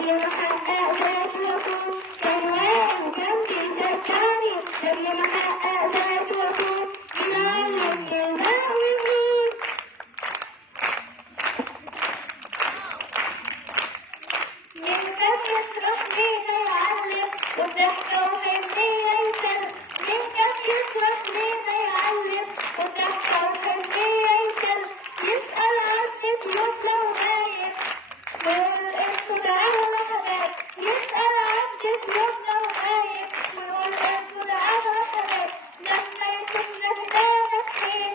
لما حقق ذات وأكون كروان جنبي شجعني لما حقق ذات وأكون بيعلمني الماء والنور. من كان يشرح لينا يعلم والضحكة وحنية يسلم. من كان يشرح لينا يعلم والضحكة وحنية يسلم. يسأل عني بيوتنا وغايب ويقول انتوا تعالوا حبايب. يسأل عني بيوتنا وغايب ويقول انتوا تعالوا حبايب. لما يشوفنا كده فين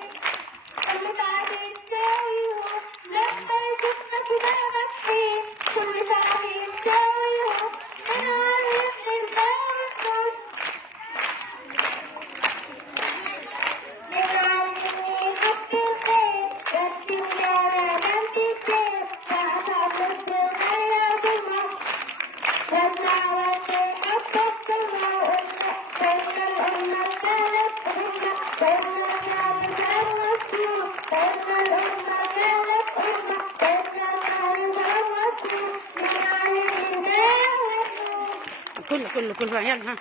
كل تعب يساوي يوم. لما يشوفنا كده فين كل تعب يساوي يوم. أنا علمني الماء والنور. بيعلمني حب الخير بس ولا جنبي كتير. بعشق حب الخير بالماء واسمع واشي حبك بالماء واسمع فإن الأمة كانت أمة فإن الشعب كان مسلوب فإن الأمة كانت أمة فإن الشعب كان مسلوب. بيعلمني الماء والنور. كله بقى يلا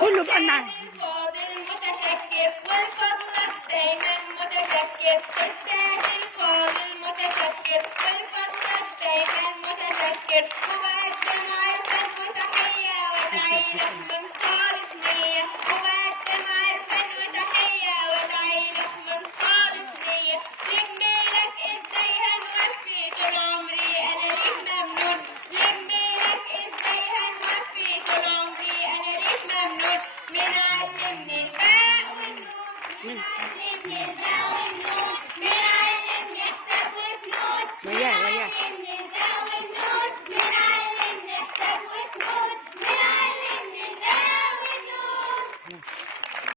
كله بقى معايا. الفاضل متشكر والفضل دايما متذكر. أستاذ الفاضل متشكر والفضل دايما متذكر. وبقدم عرفا وتحية وادعي لك من خالص نية. وبقدم عرفا وتحية وادعي لك من خالص نية. لجميلك ازاي هنوفي طول عمري انا ليك ممنون. لجميلك ازاي هنوفي طول عمري انا ليك ممنون. من علمني الماء والنور. من علمني الماء والنور.